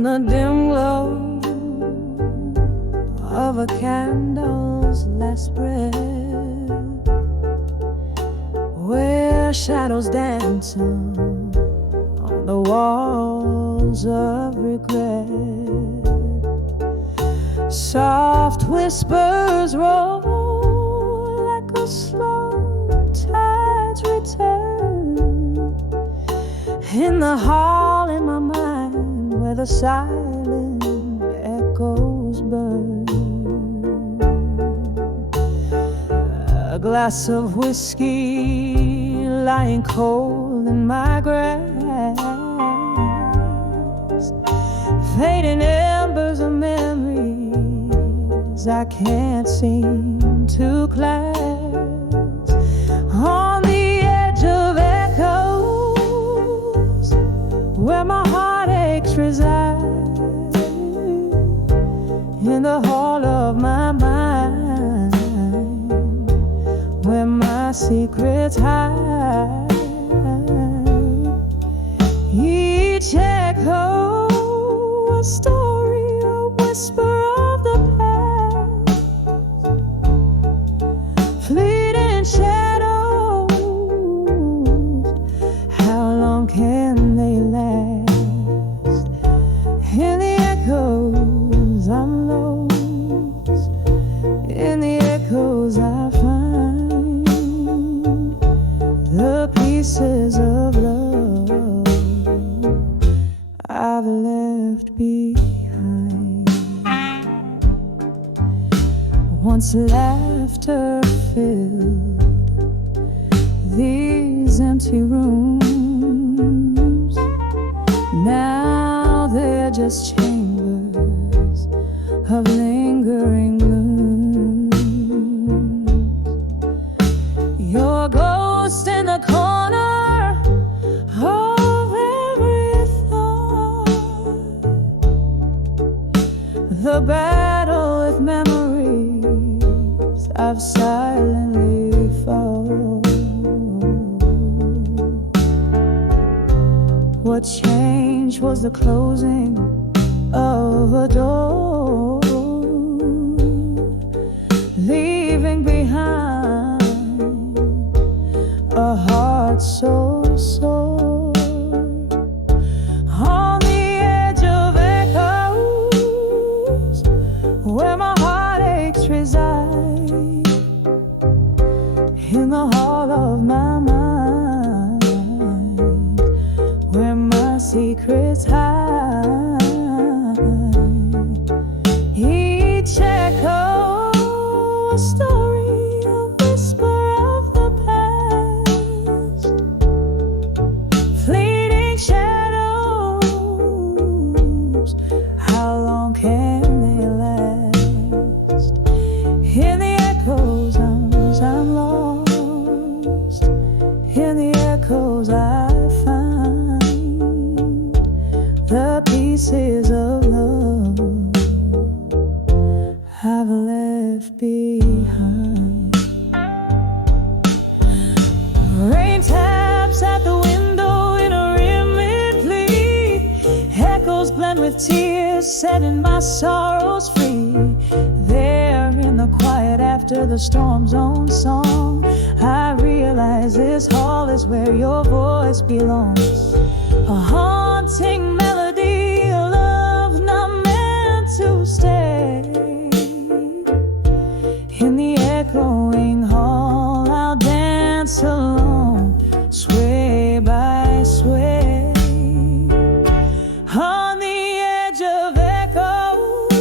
in the dim glow of a candle's last breath, where shadows dance on the walls of regret. Soft whispers roll like a slow tide's return in the hall in my mind, where the silent echoes burn. A glass of whiskey lying cold in my grass, fading embers of memories I can't seem to clasp. On the edge of echoes, where my heartaches reside, in the hall of my mind, where my secrets hide. Each echo a story, a whisper of the past, fleeting shadows. How long can they last? In the echoes I'm lost, in the echoes I find the pieces of love I've left behind. Once laughter filled these empty rooms, now they're just chambers of lingering gloom. Your ghost in the corner of every thought, the battle with memories I've silently fought. What changed was the closing of a door, leaving behind a heart so sore. On the edge of echoes, where my heartaches reside, in the hall of my mind, where my secrets hide. Each echo a story, a whisper of the past, fleeting shadows. How long can they last? In the echoes I'm lost, in the echoes I find the pieces of love I've left behind. Rain taps at the window in a rimmed plea, echoes blend with tears, setting my sorrows free. There in the quiet after the storm's own song, I realize this hall is where your voice belongs. A haunting melody, a love not meant to stay. In the echoing hall I'll dance alone, sway by sway. On the edge of echoes,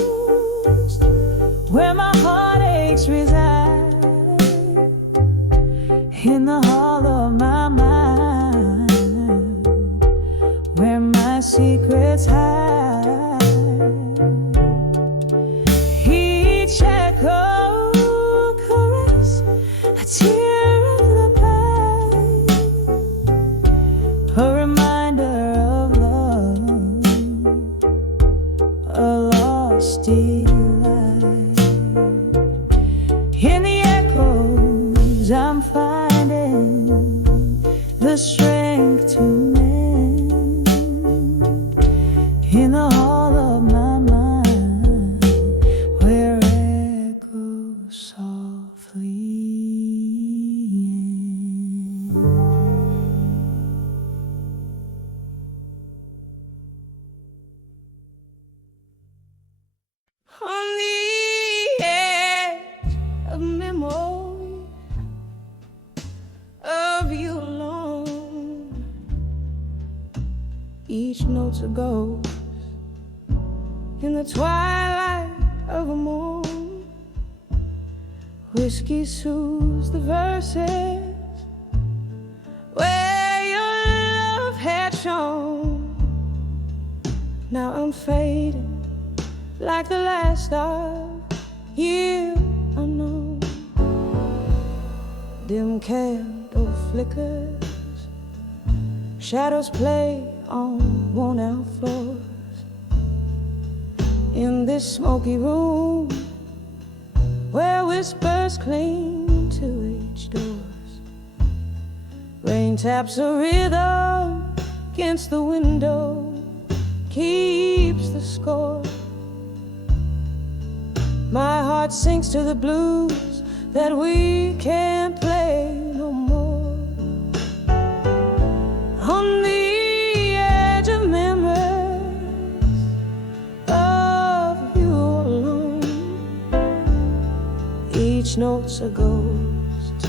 where my heartaches reside, in the hall of my mind, where my secrets hide. Each echo caress a tear of the past, a reminder of love, a lost delight. In the echoes I'm finding the strength to mend, in the hall Each note's a ghost in the twilight of a moon. Whiskey soothes the verses where your love had shone. Now I'm fading like the last star year unknown. Dim candle flickers, shadows play on worn-out floors. In this smoky room where whispers cling to each doors, rain taps a rhythm against the window, keeps the score. My heart sinks to the blues that we can't play no more. On the edge of memories of you alone, each note's a ghost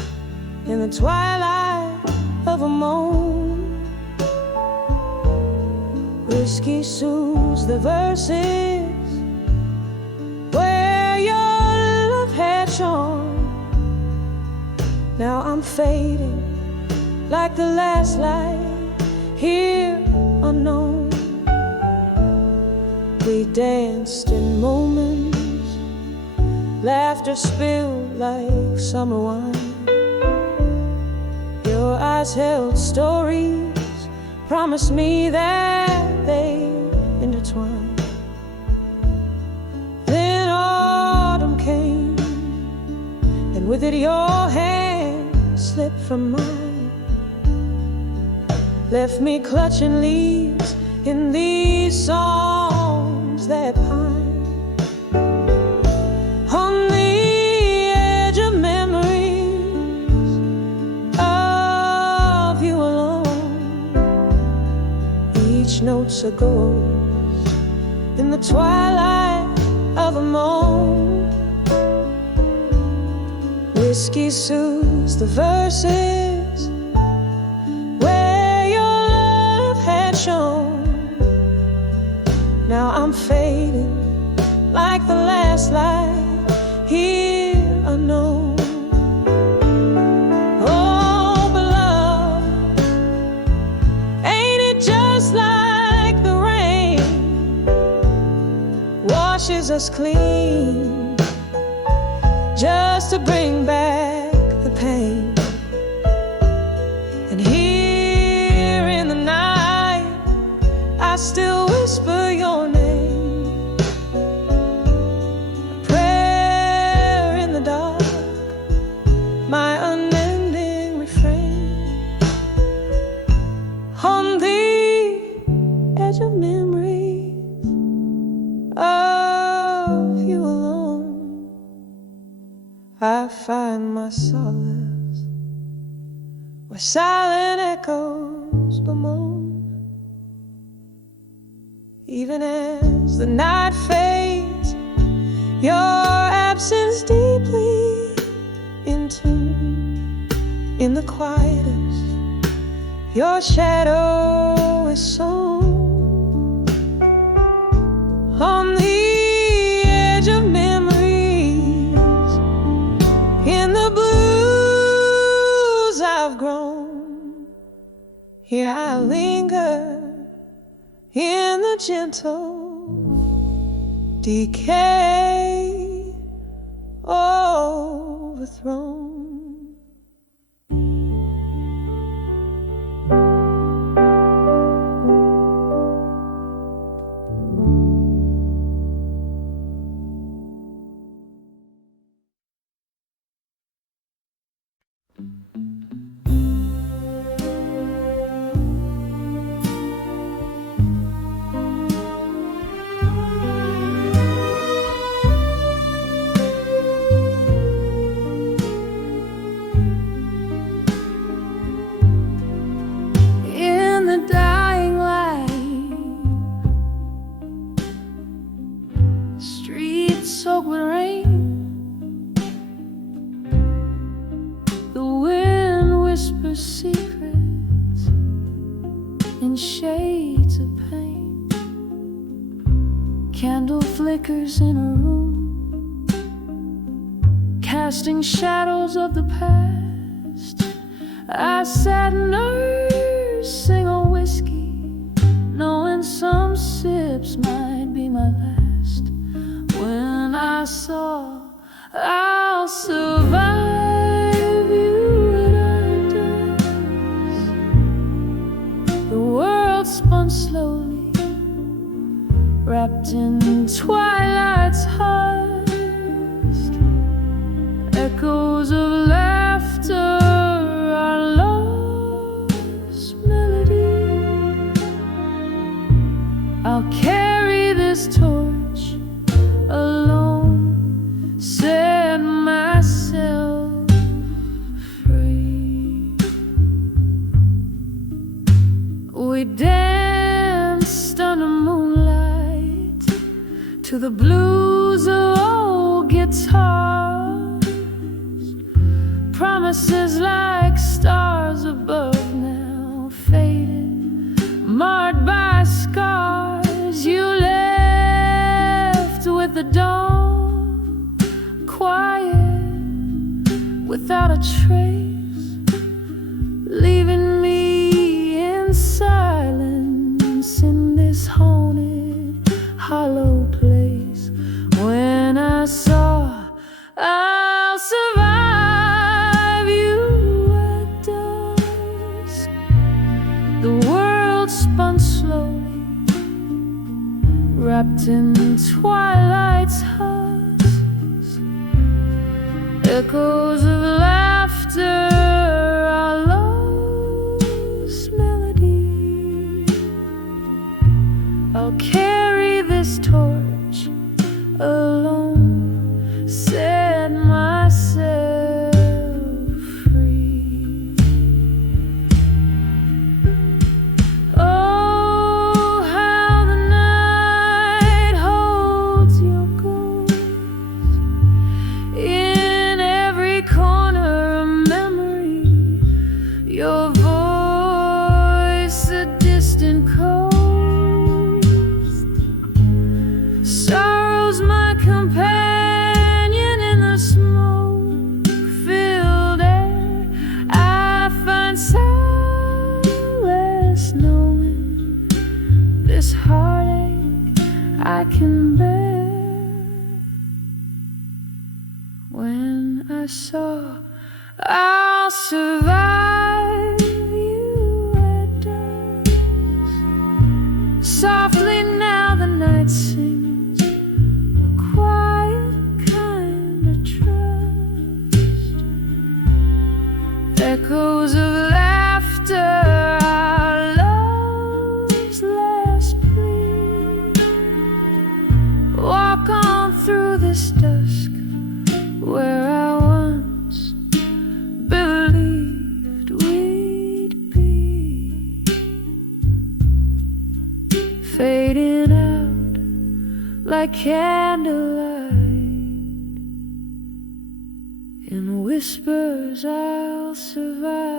in the twilight of a moan. Whiskey soothes the verses where your love had shone. Now I'm fading like the last light here unknown. We danced in moments, laughter spilled like summer wine. Your eyes held stories, promised me that they intertwine. Then autumn came, and with it your hand slipped from mine, left me clutching leaves in these songs that pine. On the edge of memories of you alone, each note's a ghost in the twilight of a moan. Whiskey soothes the verses where your love had shone. Now I'm fading like the last light here unknown. Oh, but love, ain't it just like the rain washes us clean just to bring back the pain? And here in the night I still whisper your name, a prayer in the dark, my unending refrain. On the edge of memories of you alone, I find my solace where silent echoes bemoan. Even as the night fades, your absence deeply in tune. In the quietest, your shadow is sown. On the edge of memories, in the blues I've grown, here I linger in the gentle decay overthrown. in shades of pain. Candle flickers in a room, casting shadows of the past. I sat nursing a whiskey, knowing some sips might be my last, when I saw I'll survive you at our dusk. The world spun slowly, wrapped in twilight's husk. Echoes of laughter, our lost melody. I'll carry this torch alone, set myself free. We danced under moonlight to the blues of old guitars. Promises like stars above, now faded, marred by scars. You left with the dawn, quiet, without a trace, leaving me in silence in this haunted, hollow place. When I saw I'll survive you at dusk, the world spun slowly, wrapped in twilight's husks. Echoes of laughter, our lost melody. I'll carry this torch alone, set myself free. Oh, how the night holds your ghost in every corner of memory. Your voice, a distant coast. Sorrow's my companion in the smoke-filled air. I find solace knowing this heartache I can bear. When I saw I'll survive you at dusk, softly now the night sings, a quiet kind of trust. Echoes of laughter, our love's last plea. Walk on through this dusk, where I once believed we'd be, fading out like candlelight. In whispers I'll survive.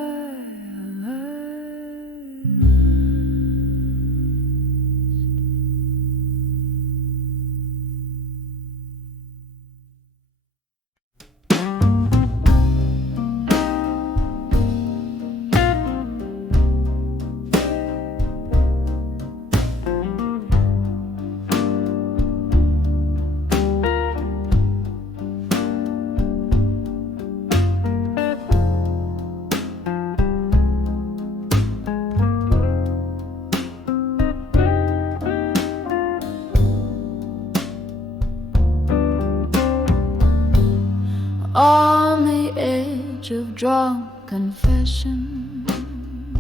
On the edge of drunk confession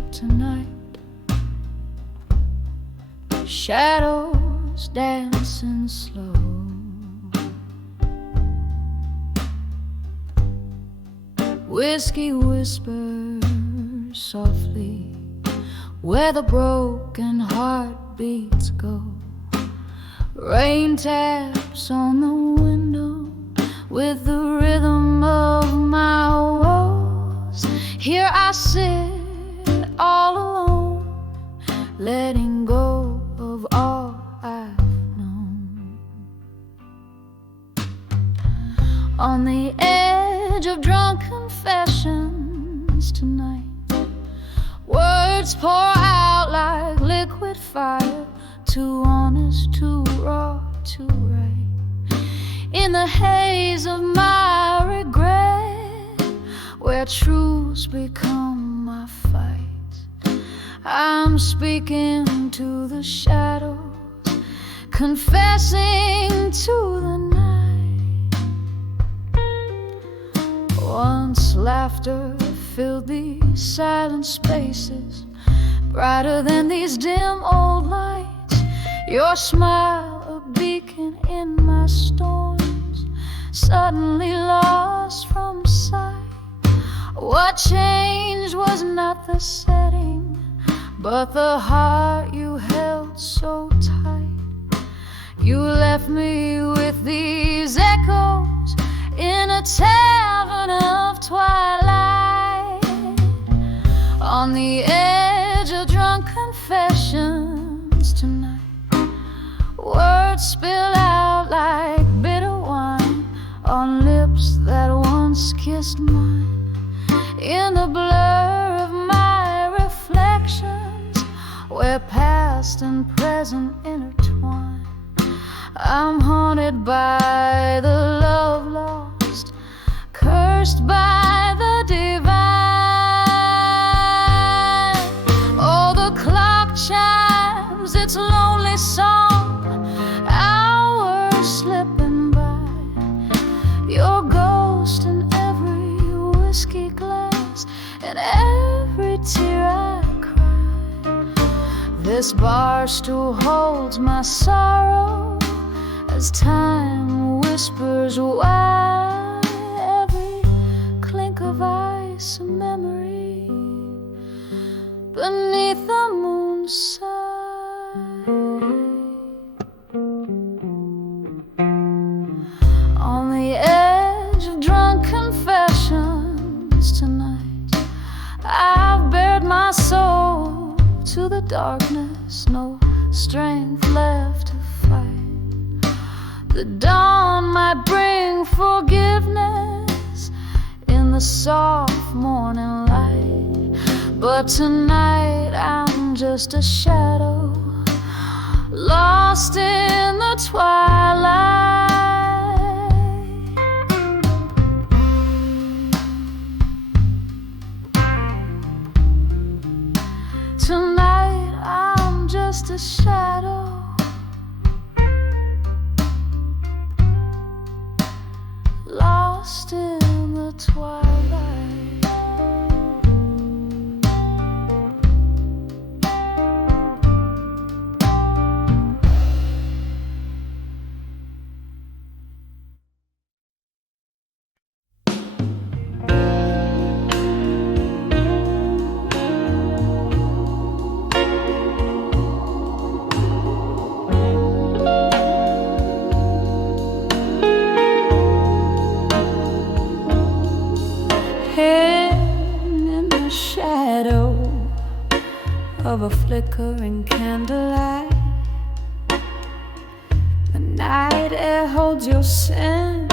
tonight, shadows dancing slow, whiskey whispers softly where the broken heart beats go. Rain taps on the window with the rhythm of my woes. Here I sit all alone, letting go of all I've known. On the edge of drunk confessions tonight, words pour out like liquid fire, too honest, too raw, too right. In the haze of my regret, where truths become my fight, I'm speaking to the shadows, confessing to the night. Once laughter filled these silent spaces, brighter than these dim old lights. Your smile, a beacon in my storms, suddenly lost from sight. What changed was not the setting, but the heart you held so tight. You left me with these echoes in a tavern of twilight. On the edge of drunk confessions tonight, words spill out like bitter wine on lips that once kissed mine. In the blur of my reflections, where past and present intertwine, I'm haunted by the love lost, cursed by the divine. Oh, the clock chimes its lonely song, hours slipping by. Your ghost in every whiskey glass, and every tear I cry. This bar stool holds my sorrow as time whispers why. Every clink of ice a memory beneath the moon's side. On the edge of drunk confessions tonight, I've bared my soul to the darkness, no strength left to fight. The dawn might bring forgiveness in the soft morning light, but tonight I'm just a shadow, lost in the twilight. Tonight I'm just a shadow, lost in the twilight. Of a flickering candlelight, the night air holds your scent,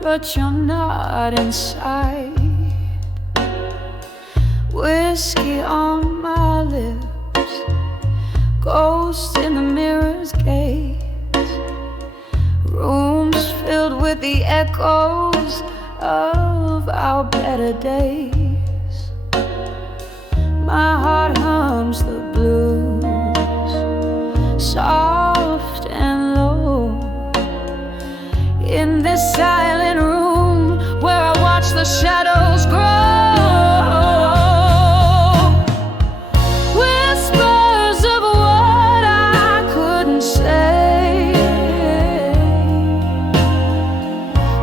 but you're not inside. Whiskey on my lips, ghosts in the mirror's gaze, rooms filled with the echoes of our better days. My heart hums the blues, soft and low, in this silent room where I watch the shadows grow. Whispers of what I couldn't say,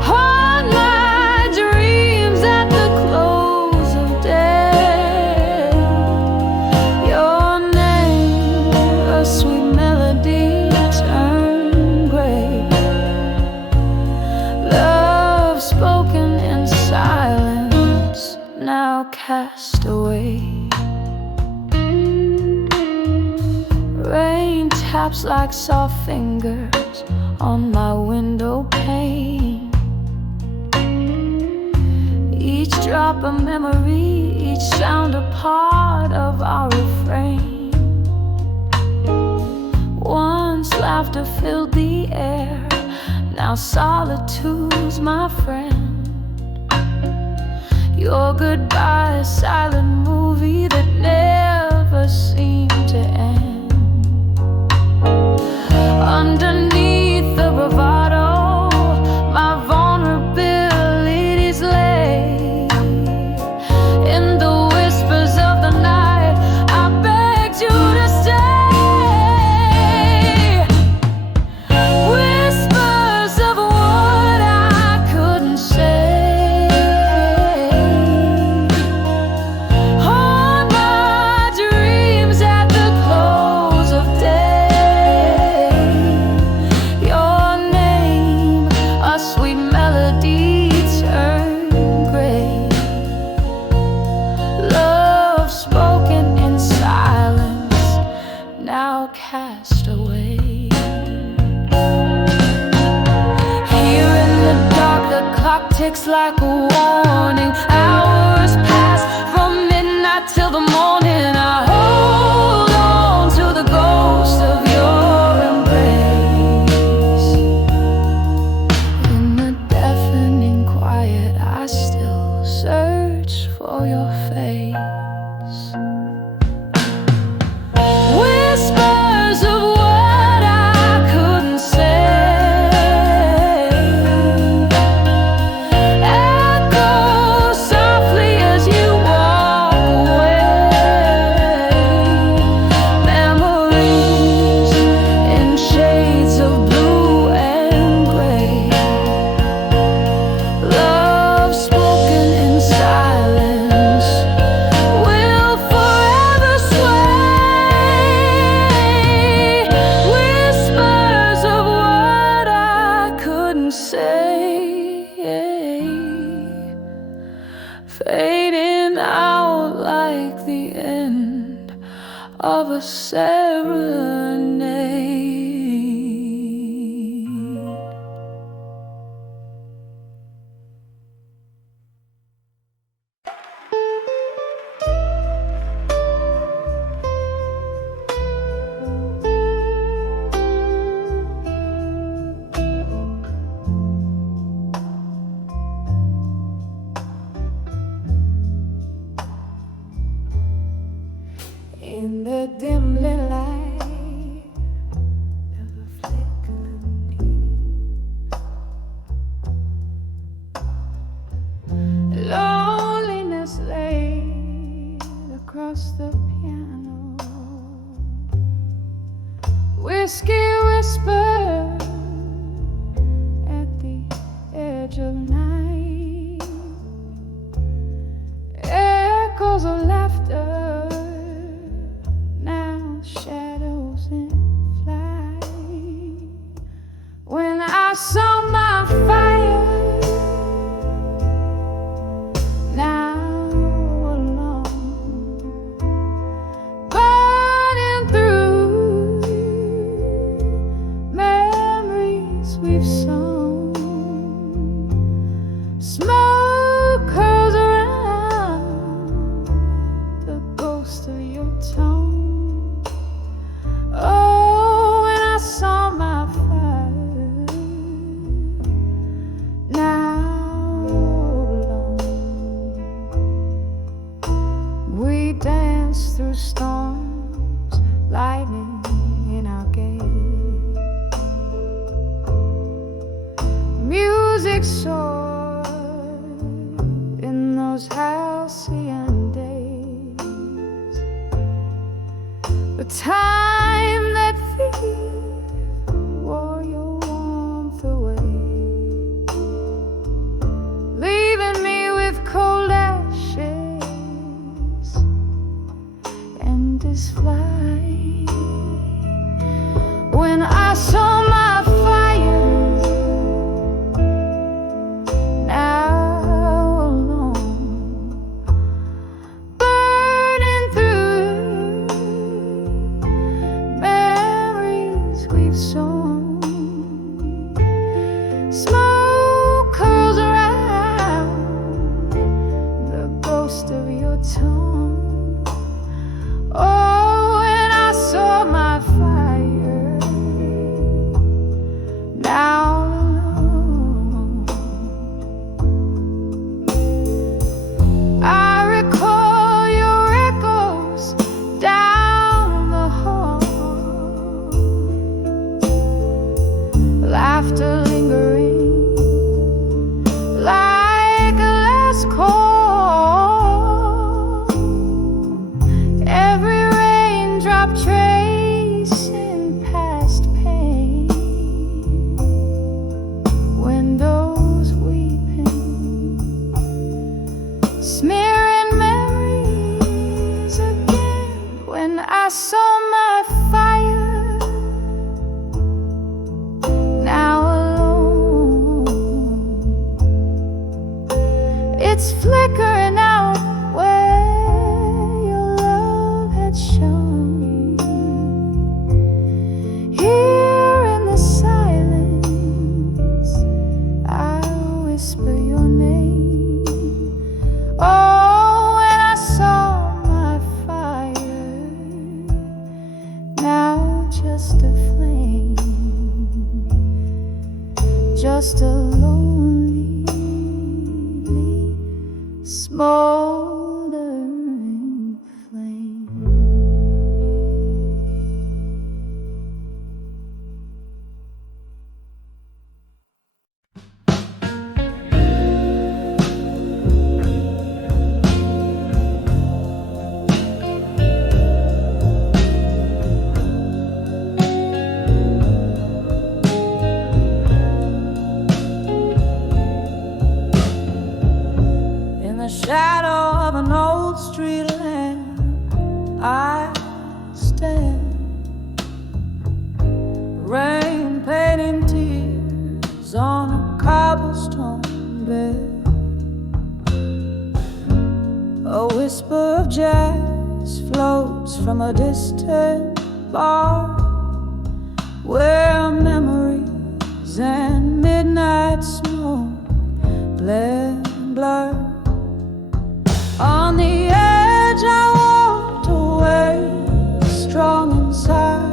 haunt my dreams at the close of day. Your name, a sweet melody, turned gray. Love taps like soft fingers on my window pane. Each drop a memory, each sound a part of our refrain. Once laughter filled the air, now solitude's my friend. Your goodbye, a silent movie that never seemed to end. Underneath the bravado, my vulnerabilities lay. In the whispers of the night, I begged you to stay. Whispers of what I couldn't say. Haunt my dreams at the close of day. Your name, a sweet melody, turned gray. Love spoken in silence, now cast away. Here in the dark, the clock ticks like a warning. Hours pass from midnight till the morning. I hold on to the ghost of your embrace. In the deafening quiet, I still search for your face. Whispers of what I couldn't say. Echo softly as you walk away. Memories in shades of blue and gray. Love spoken in silence will forever sway. Whispers of what I couldn't say, fading out like the end of a serenade. In the dim lit light of a flickering loneliness laid across the piano. Whiskey whisper at the edge of night. Echoes of laughter, now shadows in flight. When I saw my fire, now alone, burning through memories we've sown. Smoke curls around the ghost of your tone. Oh, when I saw my fire, now alone, we dance through storms, lightning in our gate. Music soared in those halcyon days. The time that thief wore your warmth away, leaving me with cold ashes and this flight. When I saw my fire, now alone, burning through memories tracing past pain, windows weeping, smearing memories again. When I saw my fire, now alone, it's flickering out where your love had shone. Here in the silence, I whisper your name. Oh, when I saw my fire, now just a flame, just a lonely, smoldering flame. In the shadow of an old street lamp, I stand, rain painting tears on a cobblestone bed. A whisper of jazz floats from a distant bar, where memories and midnight smoke blend and blur. On the edge I walked away, strong in silence.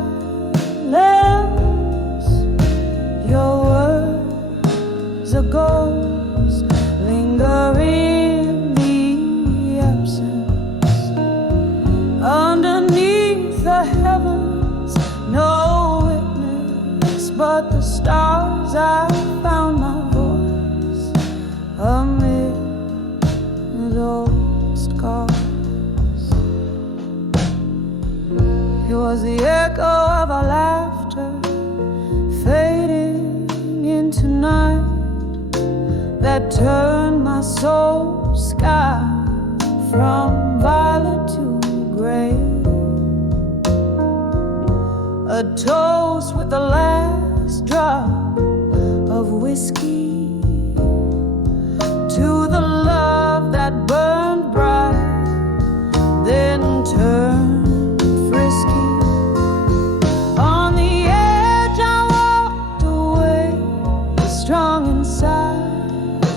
Your words, a ghost, linger in the absence. Underneath the heavens, no witness but the stars. I found my voice amid those scars. It was the echo of our laughter fading into night that turned my soul sky from violet to gray. A toast with the last drop of whiskey to the love that burned bright, then turned frisky. On the edge I walked away, strong in silence.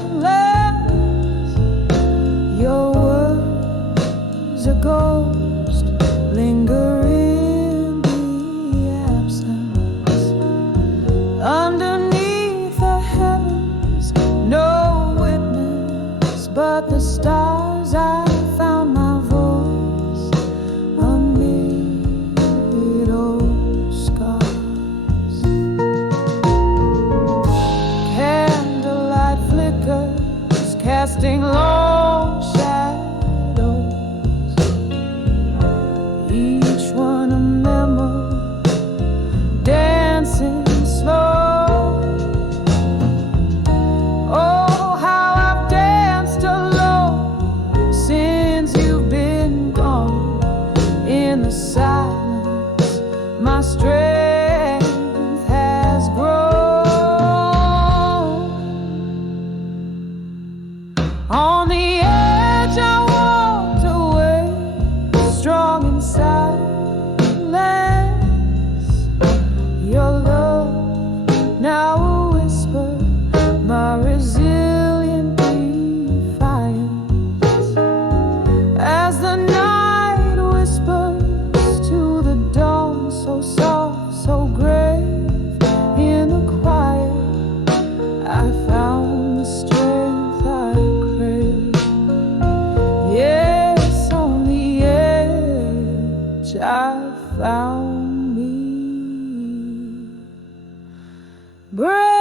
Your words, a ghost, linger in the absence. Underneath the heavens, no witness but the stars. I found my voice amid those scars. Candlelight flickers, casting long shadows, each one a memory, dancing slow. Oh, how I've danced alone since you've been gone. In the silence, my strength has grown. On the edge I walked away, strong in silence. Your love, now a whisper, my resilient defiance. As the night whispers to the dawn, so soft, so grave, in the quiet I found the strength I crave. Yes, on the edge I found me brave.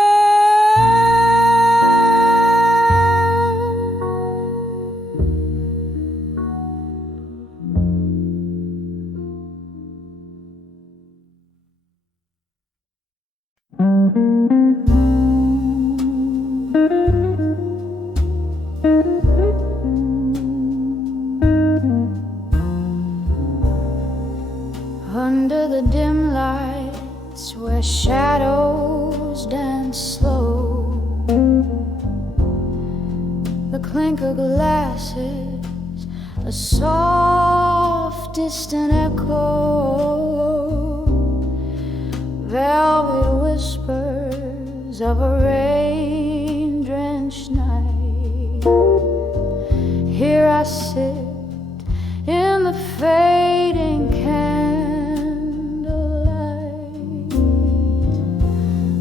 Under the dim lights where shadows dance slow, the clink of glasses, a soft distant echo, velvet whispers of a rain-drenched night. Here I sit in the fading candlelight,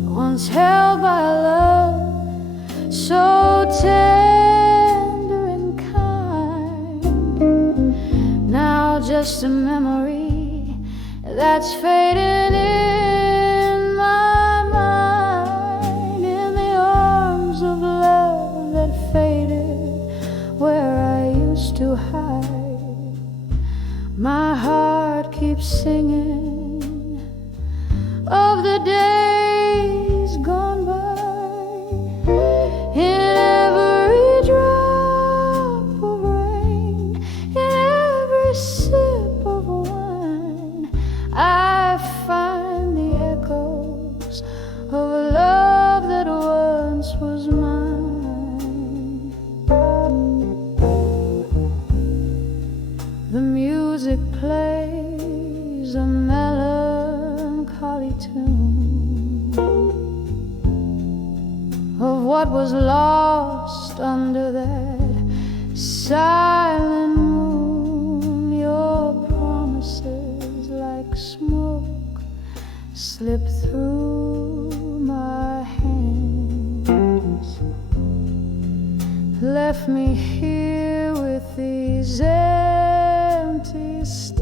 once held by love so tender and kind, now just a memory that's fading in my mind, in the arms of love that faded where I used to hide. My heart keeps singing of the days gone by. In every drop of rain, in every sip of wine, I find the echoes of a love that once was mine. The music plays a melancholy tune of what was lost under that silent moon. Your promises like smoke slip through my hands, left me here with these empty stares,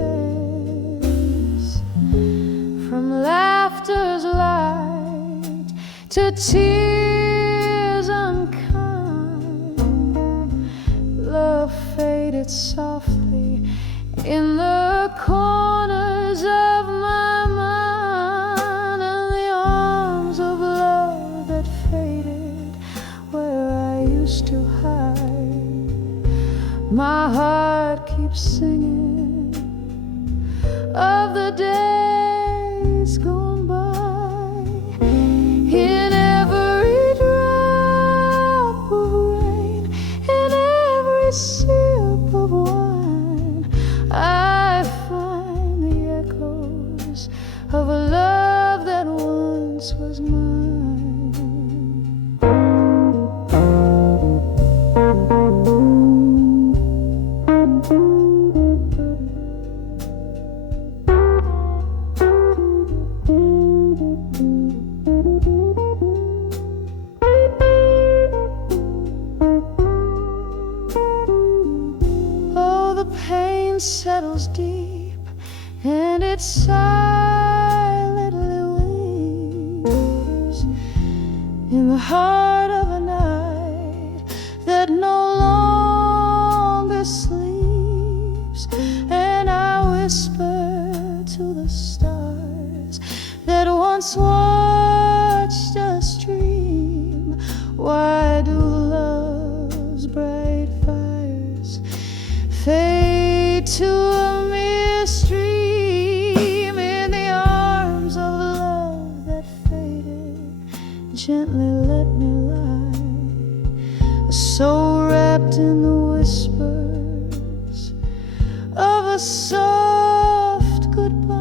from laughter's light to tears unkind. Love faded softly in the corners of my mind, and the arms of love that faded where I used to hide. My heart keeps singing of the days gone by. In every drop of rain, in every sip of wine, I find the echoes of a love that once was mine. Settles deep and it silently weeps in the heart of a night that no longer sleeps. And I whisper to the stars that once watched us dream, why do love's bright fires fade to a mere stream? In the arms of love that faded, gently let me lie, so wrapped in the whispers of a soft goodbye.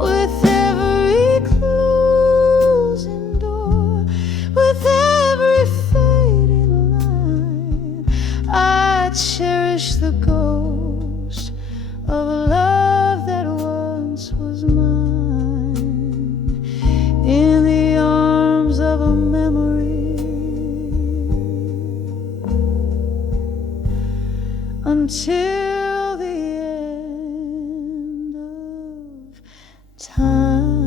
With every closing door, with every fading line, I cherish the ghost of a love that once was mine, in the arms of a memory, until the end of time.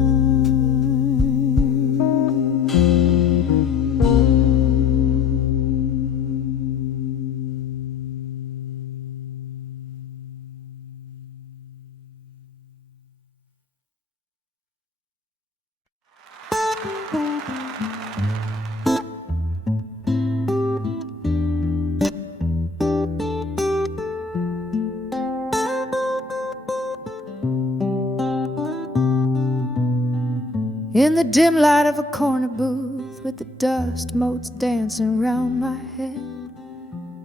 In the dim light of a corner booth, with the dust motes dancing round my head,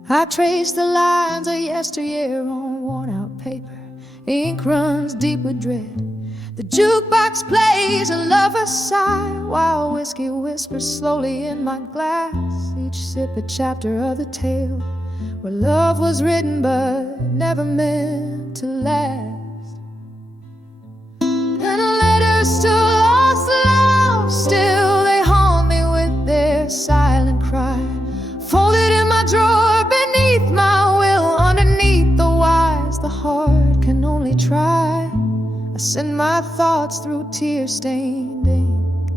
I trace the lines of yesteryear on worn-out paper. Ink runs deep with dread. The jukebox plays a lover's sigh, while whiskey whispers slowly in my glass. Each sip a chapter of the tale where love was written but never meant to last. And letters to lost love, still they haunt me with their silent cry. Folded in my drawer beneath my will, underneath the wise the heart can only try. I send my thoughts through tear-stained ink,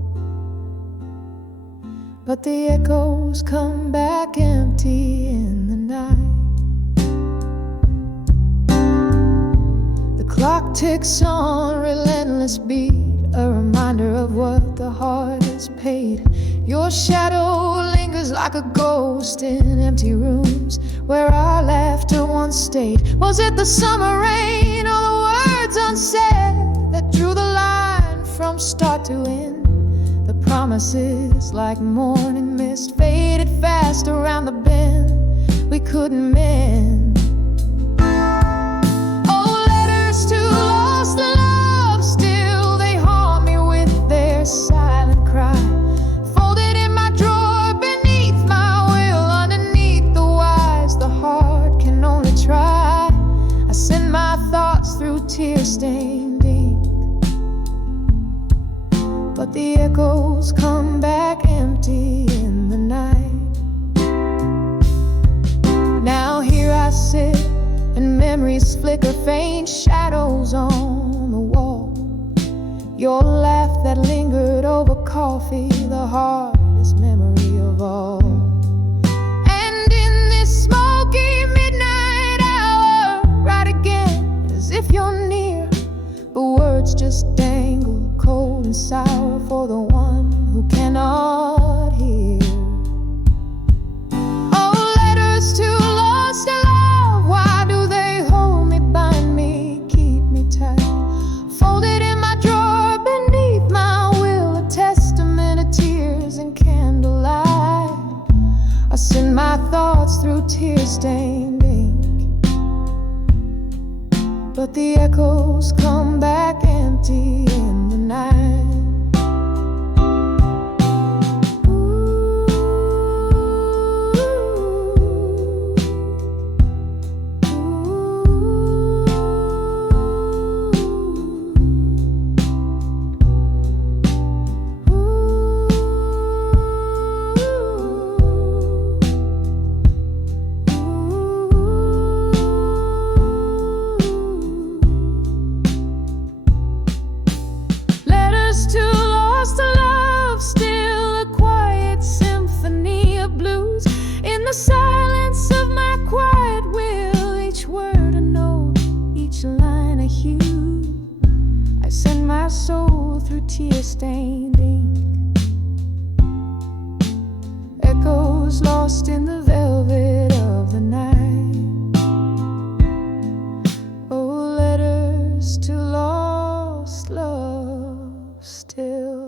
but the echoes come back empty in the night. The clock ticks on relentless beat, a reminder of what the heart has paid. Your shadow lingers like a ghost in empty rooms where our laughter once stayed. Was it the summer rain or the words unsaid that drew the line from start to end? The promises like morning mist faded fast around the bend we couldn't mend. Oh, letters to lost love, still they haunt me with their silent cry. Folded in my drawer beneath my will, underneath the wise the heart can only try. I send my thoughts through tear-stained ink, but the echoes come back empty in the night. Now here I sit, and memories flicker, faint shadows on the wall. Your laugh that lingered over coffee, the hardest memory of all. And in this smoky midnight hour, right again, as if you're near, but words just dangle cold and sour for the one who cannot hear. Oh, letters to lost love, why do they hold me, bind me, keep me tight? Folded in my drawer beneath my will, a testament of tears and candlelight. I send my thoughts through tear-stained ink, but the echoes come back empty in the night. The silence of my quiet will, each word a note, each line a hue. I send my soul through tear-stained ink, echoes lost in the velvet of the night. Oh, letters to lost love still.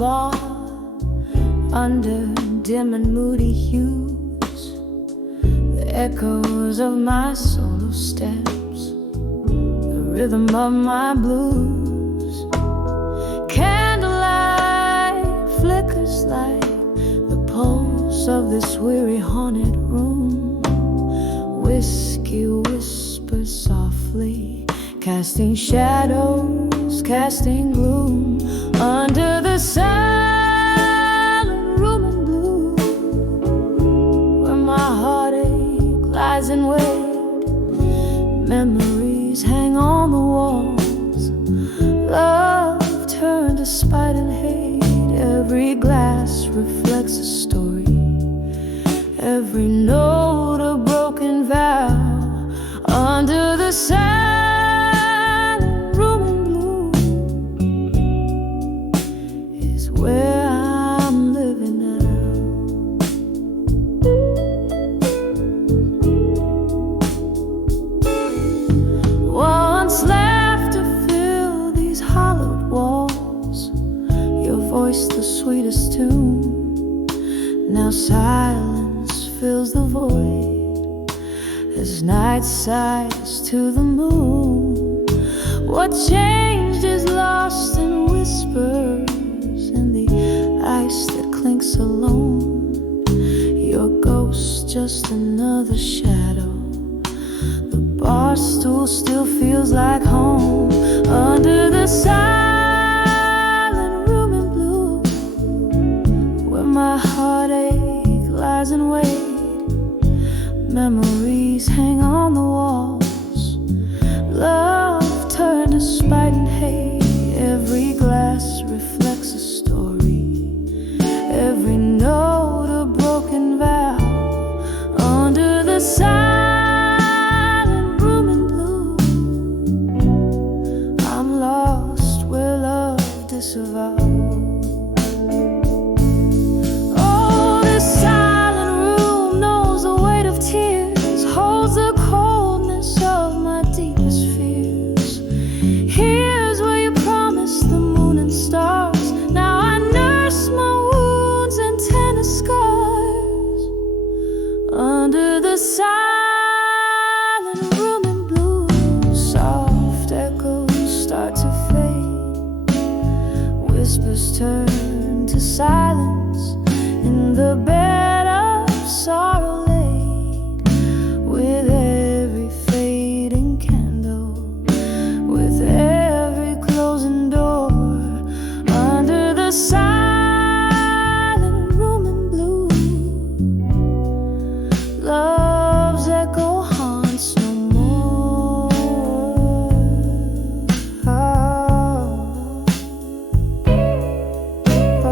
bar under dim and moody hues, the echoes of my solo steps, the rhythm of my blues. Candlelight flickers like the pulse of this weary haunted room. Whiskey whispers softly, casting shadows, casting gloom under the silent room in blue, where my heartache lies in wait. Memories hang on the walls, love turned to spite and hate. Every glass reflects a story, every note a broken vow. Under the silent room in blue is where I'm living now. Once laughter filled these hollowed walls, your voice the sweetest tune. Now silence fills the void as night sighs to the moon. What changed is lost in whispers, in the ice that clinks alone. Your ghost just another shadow, the bar stool still feels like home. Under the silent room in blue, where my heartache lies in wait. Memories hang on the walls, love turned to spite and hate. Every glass reflects a story, every note a broken vow. Under the silent room in blue, I'm lost where love disavowed. Silent room in blue, soft echoes start to fade. Whispers turn to silence in the bed of sorrow laid. With every fading candle, with every closing door. Under the silent room in blue, love's echo haunts no more. Oh, oh.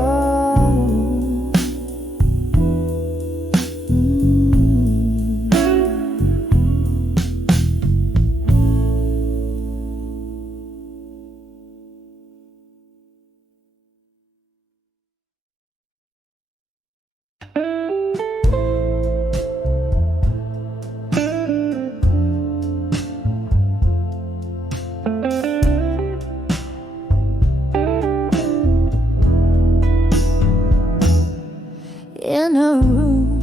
In a room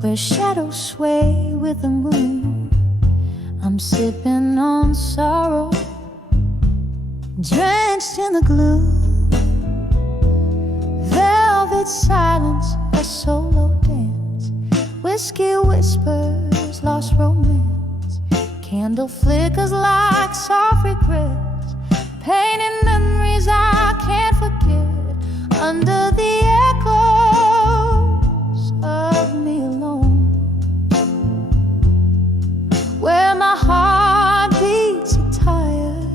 where shadows sway with the moon, I'm sipping on sorrow, drenched in the gloom. Velvet silence, a solo dance. Whiskey whispers, lost romance. Candle flickers like soft regrets, painting memories I can't forget. Under the echoes of me alone, where my heart beats a tired,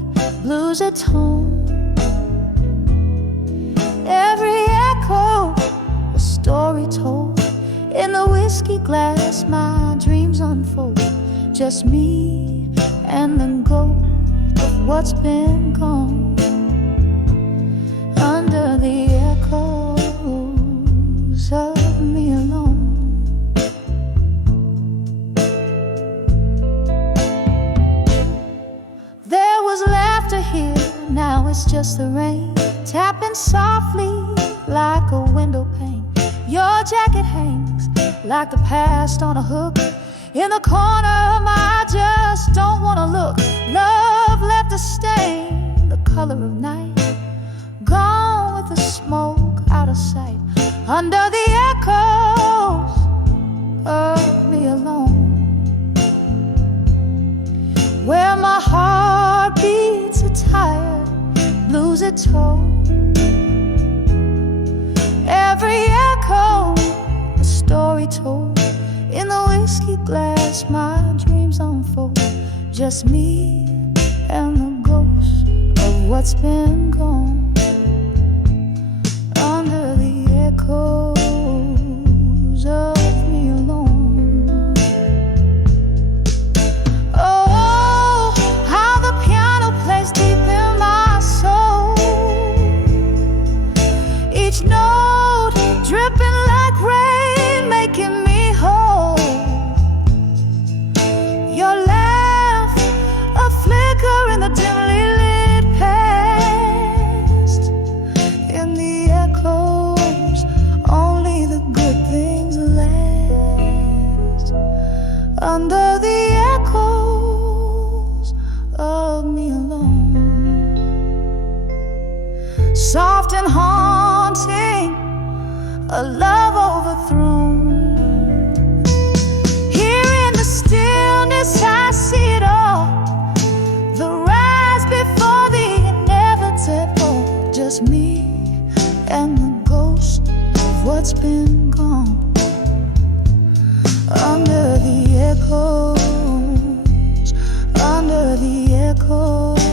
blues a tone. Every echo, a story told. In the whiskey glass, my dreams unfold. Just me and the ghost of what's been gone. Under the echoes of me alone. There was laughter here, now it's just the rain. tapping softly like a window pane. Your jacket hangs like the past on a hook in the corner of my eye. Just don't wanna look. Love left a stain, the color of night, gone with the smoke out of sight. Under the echoes of me alone, where my heart beats are tired, blues are told. Every echo, a story told. In the whiskey glass, my dreams unfold. Just me and the ghost of what's been gone. Under the echoes of me alone. Oh, how the piano plays deep in my soul. Each note dripping like rain, making me whole. Your laugh, a flicker in the dimly lit past. In the echoes, only the good things last. Under the echoes of me alone. Soft and haunting, a love overthrown. Here in the stillness I see it all. The rise before the inevitable. Just me and the ghost of what's been gone. Under the echoes, under the echoes,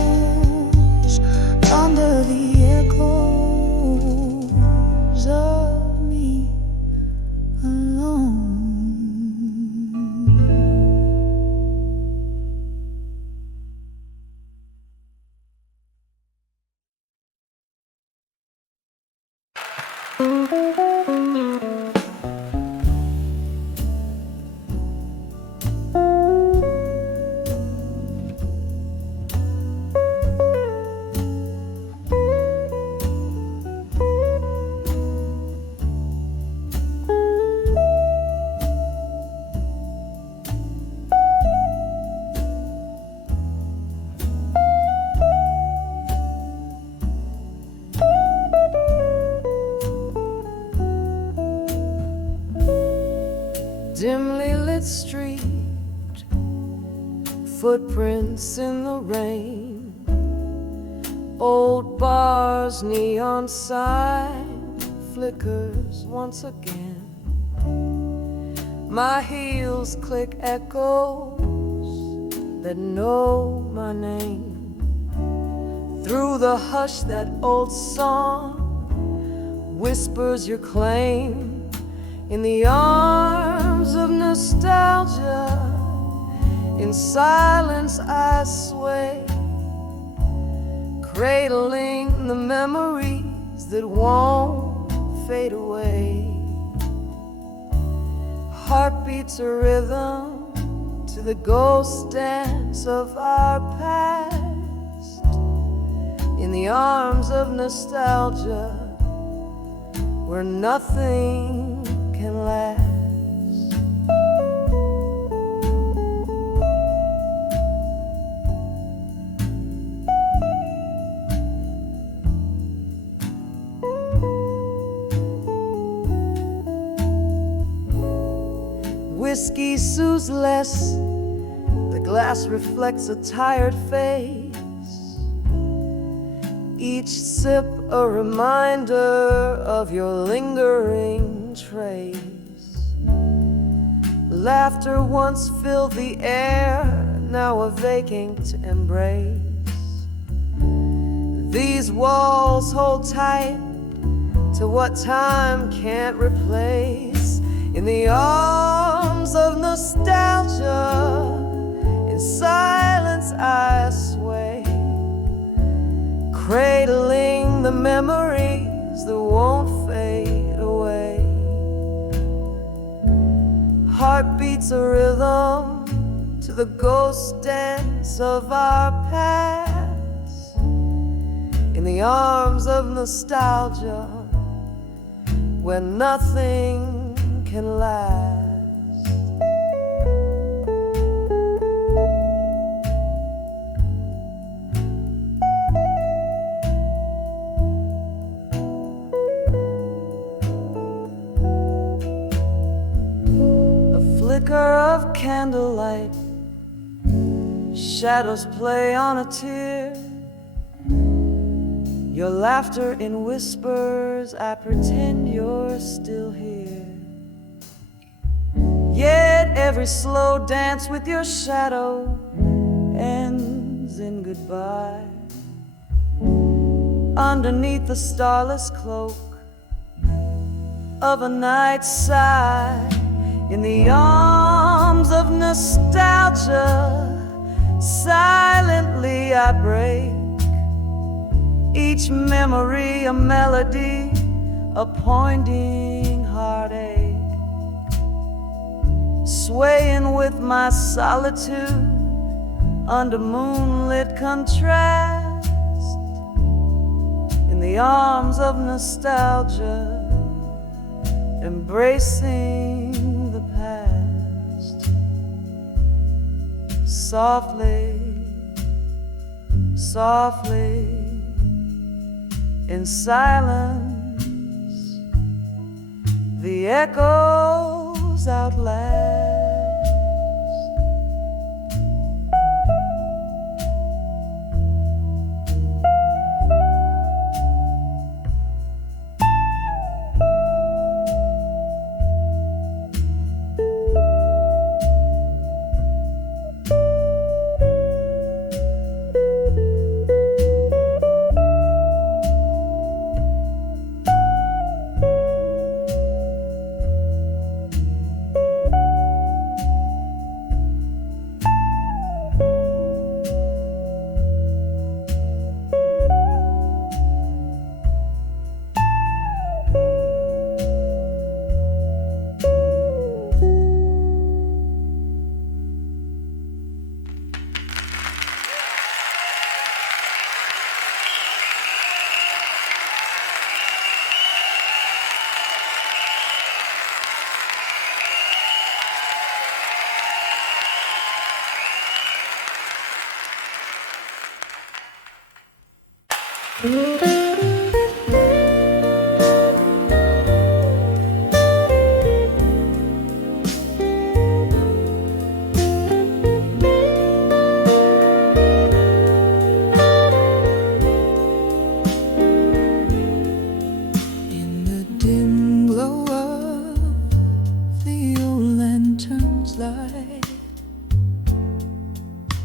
under the echoes of me alone. Dimly lit street, footprints in the rain, old bars, neon sign flickers once again. My heels click echoes that know my name. Through the hush, that old song whispers your claim. In the arms of nostalgia, in silence I sway, cradling the memories that won't fade away. Heartbeats a rhythm to the ghost dance of our past. In the arms of nostalgia, where nothing can last. Whiskey soothes less, the glass reflects a tired face. Each sip a reminder of your lingering trace. Laughter once filled the air, now a vacant embrace. These walls hold tight to what time can't replace. In the arms of nostalgia, in silence I sway, cradling the memories that won't fade away. Heartbeats a rhythm to the ghost dance of our past. in the arms of nostalgia, where nothing can last. A flicker of candlelight, shadows play on a tear. Your laughter in whispers, I pretend you're still here. Yet every slow dance with your shadow ends in goodbye. Underneath the starless cloak of a night sigh, in the arms of nostalgia, silently I break. Each memory a melody, a poignant heartache, swaying with my solitude under moonlit contrast. In the arms of nostalgia, embracing the past. Softly, softly, in silence, the echoes outlast.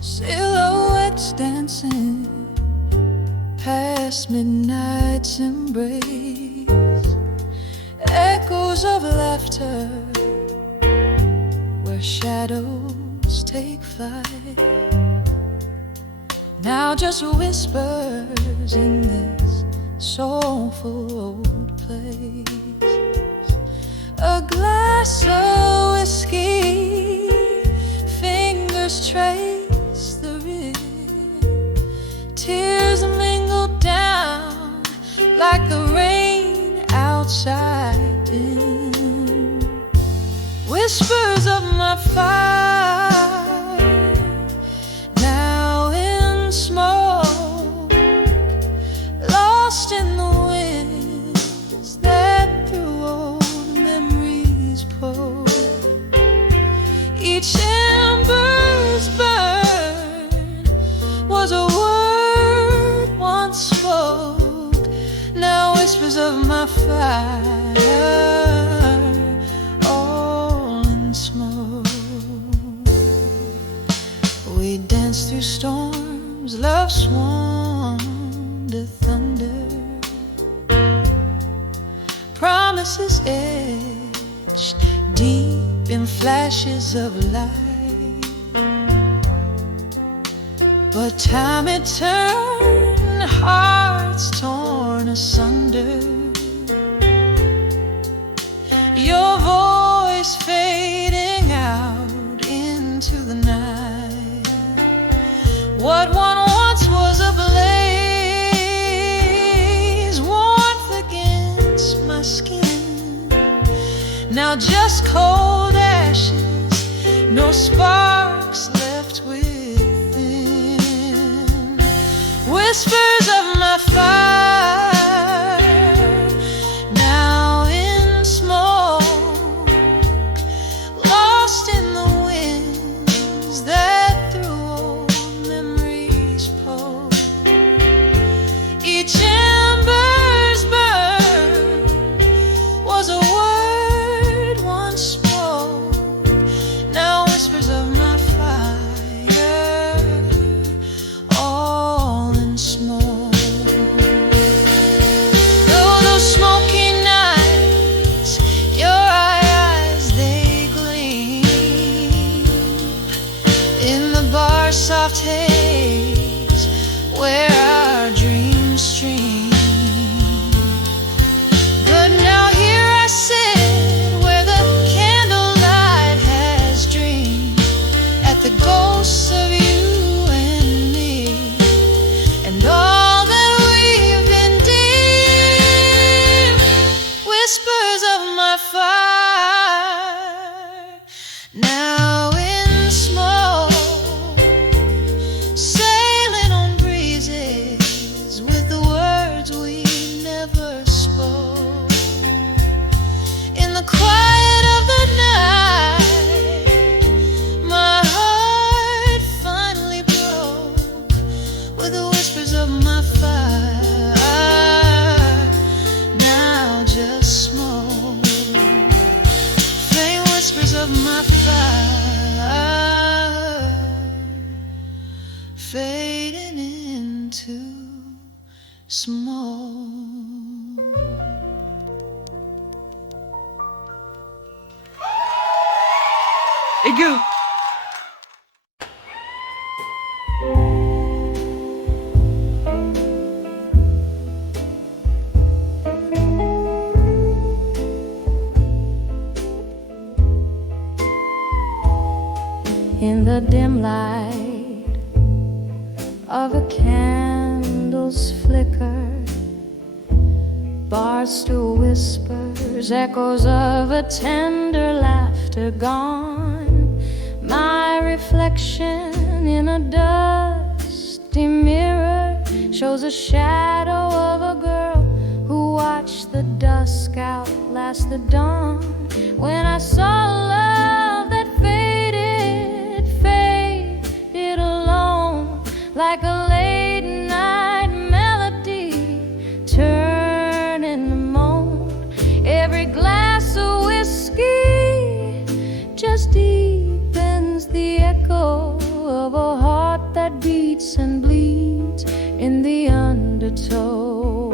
Silhouettes dancing past midnight's embrace, echoes of laughter where shadows take flight. Now just whispers in this soulful old place. A glass of whiskey, fingers trace the rim, tears mingle down like the rain outside dim. Whispers of my fire, now in smoke, lost in the winds that through old memories pour. Each ember's burn was a word once spoke, now whispers of my fire, all in smoke. We danced through storms, love swarmed to thunder, promises etched deep in flashes of light. But time it turned, hearts torn asunder. Your voice fading out into the night. What one once was a blaze now just cold ashes, no sparks left within. Whispers of my fire, now in smoke, lost in the winds that through old memories poke. Each ember's burn was a word once spoke, now whispers of my fire, all in smoke. Though those smoky nights, your eyes they gleam in the bar's soft haze where our dreams stream. But now here I sit where the candlelight has dreamed, at the ghosts of you and me, and all that we've been dear. Whispers of my fire, now in smoke, sailing on breezes with the words we never spoke. In the quiet of the night, my heart finally broke with the whispers of my fire, now just smoke. Faint whispers of my fire, fading into smoke. Hey, go. In the dim light of a candle's flicker, bar stool whispers, echoes of a tender laughter gone. My reflection in a dusty mirror shows a shadow of a girl who watched the dusk outlast the dawn. When I saw love that faded alone, like a late night melody turning to moan. Every glass of whiskey just deepens the echo of a heart that beats and bleeds in the undertow.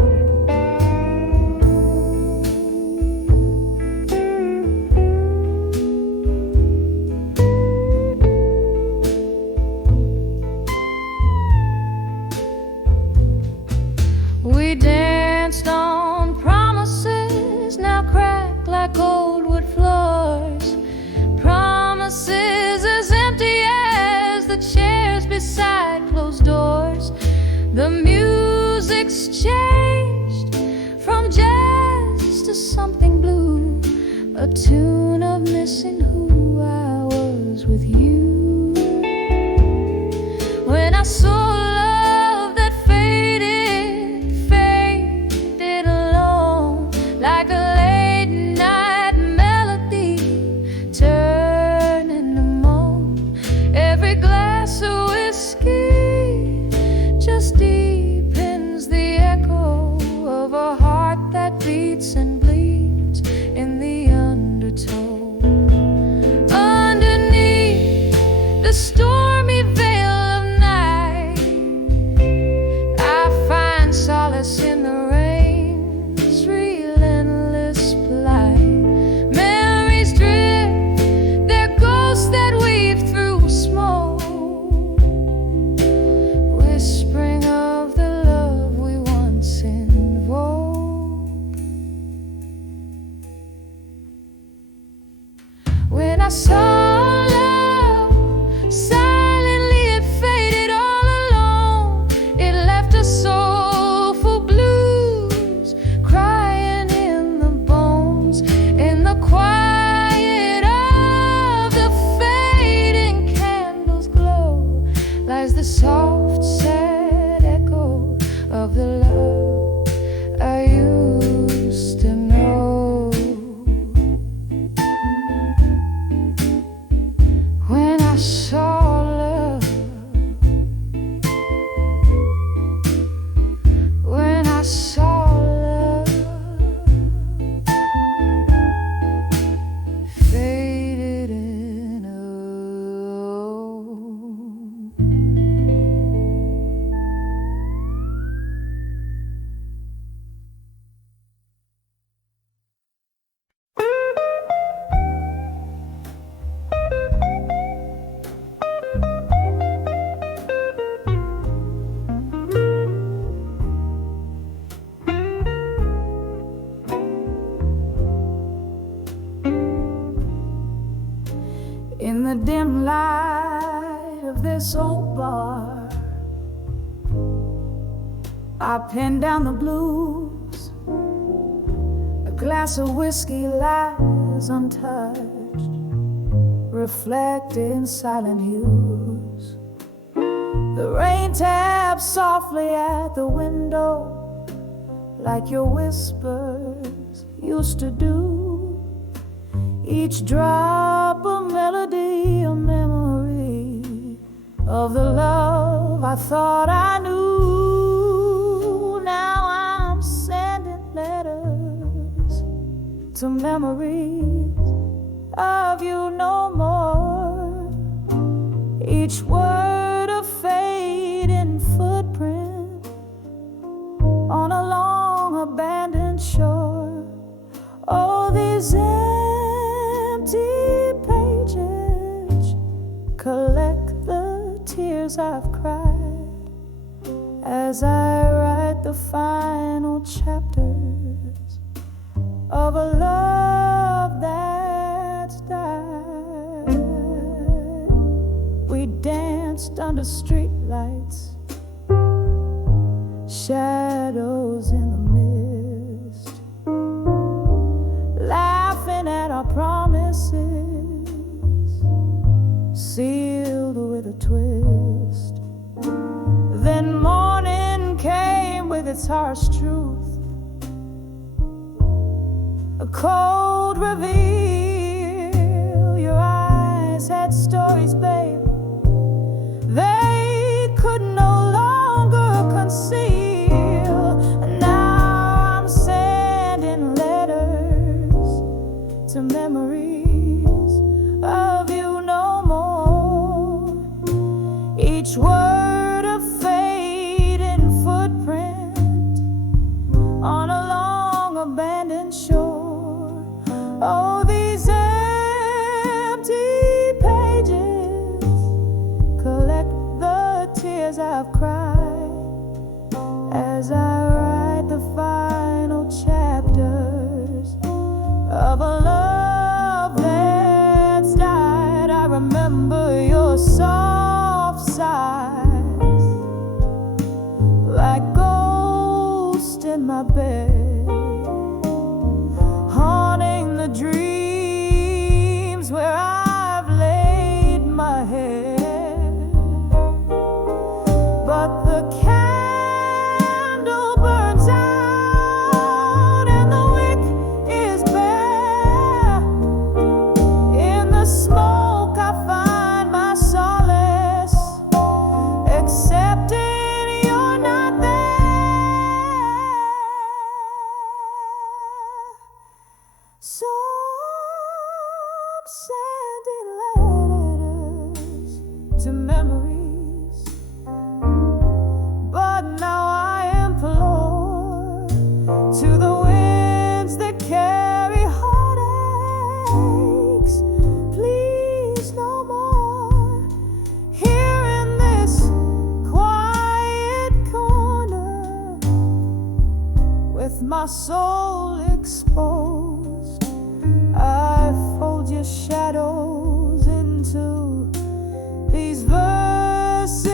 We danced on promises, now cracked like old wood floors. Promises as empty as the chairs beside closed doors. The music's changed from jazz to something blue, a tune of missing who I was with you. When I saw love that faded alone, like a late night melody turning to moan. Every glass of whiskey just deepens the echo of a heart that beats and bleeds in the undertow. Underneath the stormy veil of night, I find solace in the rain's relentless blight. Memories drift, they're ghosts that weave through smoke, whispering of the love we once invoked. When I saw love saw love, when I saw love faded in a in the dim light of this old bar, I pen down the blues. A glass of whiskey lies untouched, reflecting silent hues. The rain taps softly at the window, like your whispers used to do. Each drop a melody, a memory of the love I thought I knew. Now I'm sending letters to memories of you no more. Each word a fading footprint on a long abandoned shore. Oh, these empty pages collect the tears I've cried as I write the final chapters of a love that's died. We danced under streetlights, shadows in the mist, laughing at our promises, sealed with a twist. Then morning came with its harsh truth, a cold reveal. Your eyes had stories, babe, they could no longer conceal. Now I'm sending letters to memories of you no more. Each word a fading footprint on a long abandoned shore. Oh, these empty pages collect the tears I've cried as I write the final chapters of a love that's died. I remember your soft sighs like ghosts in my bed, haunting the dreams where I've laid my head. But the candle burns out and the wick is bare. In the smoke I find my solace, accepting you're not there. So I'm sending letters to memories, but now I implore to the winds that carry heartaches, please no more. Here in this quiet corner, with my soul exposed, I fold your shadows into these verses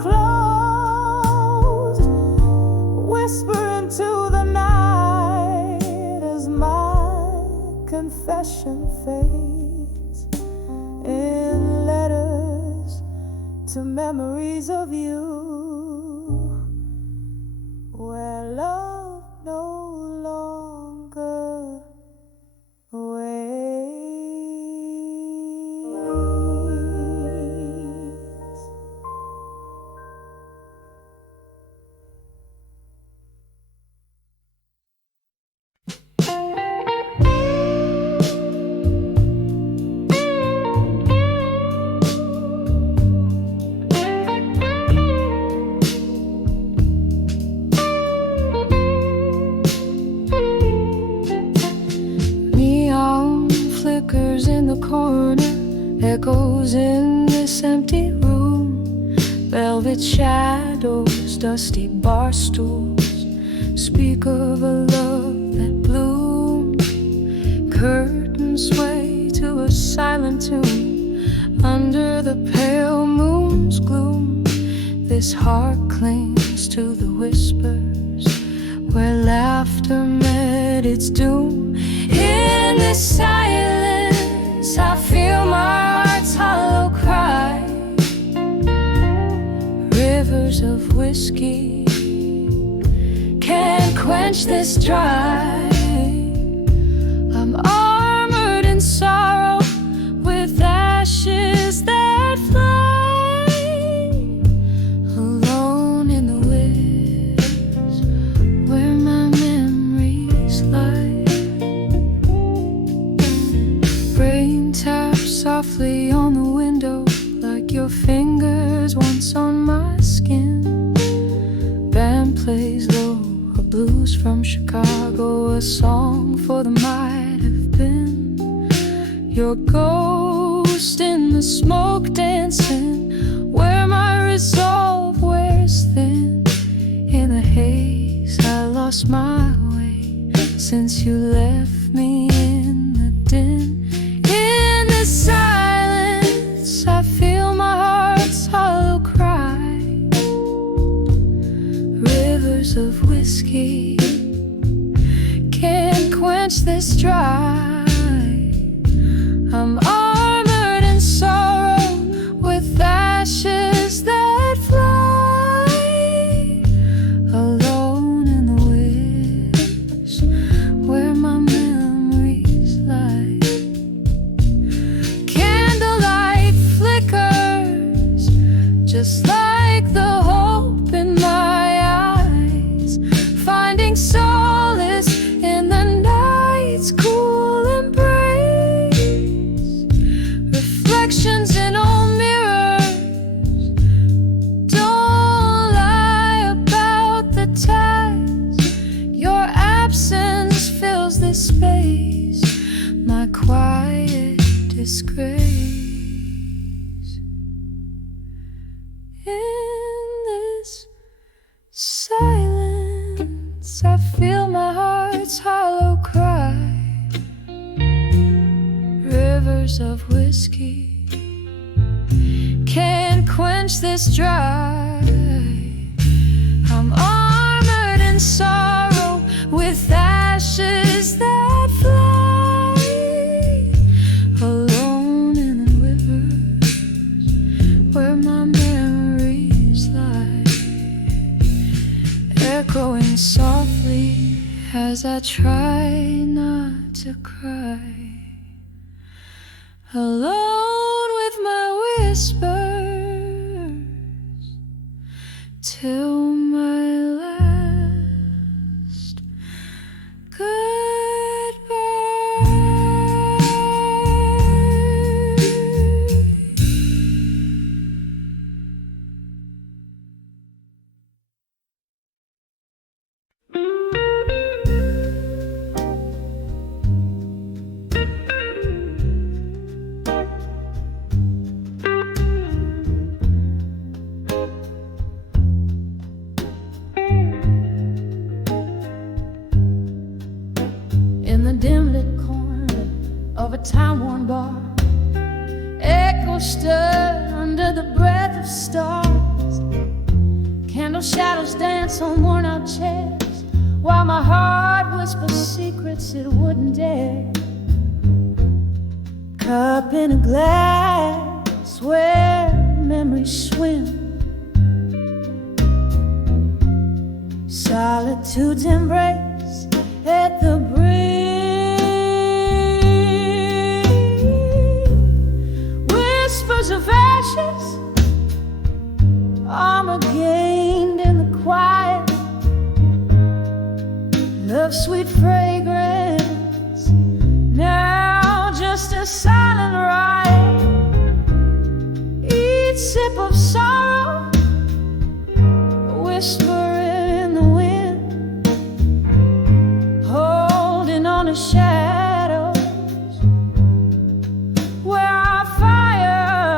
closed, whisper into the night as my confession fades in letters to memories of you, where love no longer waits. echoes in this empty room, velvet shadows, dusty bar stools, speak of a love that bloomed. Curtains sway to a silent tune under the pale moon's gloom. This heart clings to the whispers where laughter met its doom. In this silence, I feel my heart's hollow cry. Rivers of whiskey can't quench this dry. I'm armored in sorrow with ashes that fly, alone in the woods where my memories lie. Rain taps softly on the window like your fingers once on my skin. Band plays low, a blues from Chicago, a song for the might have been. Your ghost in the smoke dancing where my resolve wears thin. In the haze I lost my way since you left me in the din. In the silence I feel my heart's hollow cry. Rivers of whiskey can't quench this dry. I'm armored in sorrow with ashes that fly, alone in the woods where my memories lie. Candlelight flickers just like the hope in my eyes, finding solace in the night's cool embrace. Reflections in old mirrors don't lie about the ties. Your absence fills this space, my quiet disgrace. In this silence I feel my heart's hollow cry. Rivers of whiskey can't quench this dry. I'm armored in sorrow with ashes that fly, alone in the rivers where my memories lie, echoing softly as I try not to cry. Alone with my whispers till my last time-worn bar, echoes stir under the breath of stars. Candle shadows dance on worn-out chairs, while my heart whispers secrets it wouldn't dare. Cup in a glass where memories swim, solitude's embrace at the brim. Of ashes, armor gained in the quiet, love's sweet fragrance, now just a silent riot. Each sip of sorrow, a whisper in the wind, holding on to shadows where our fire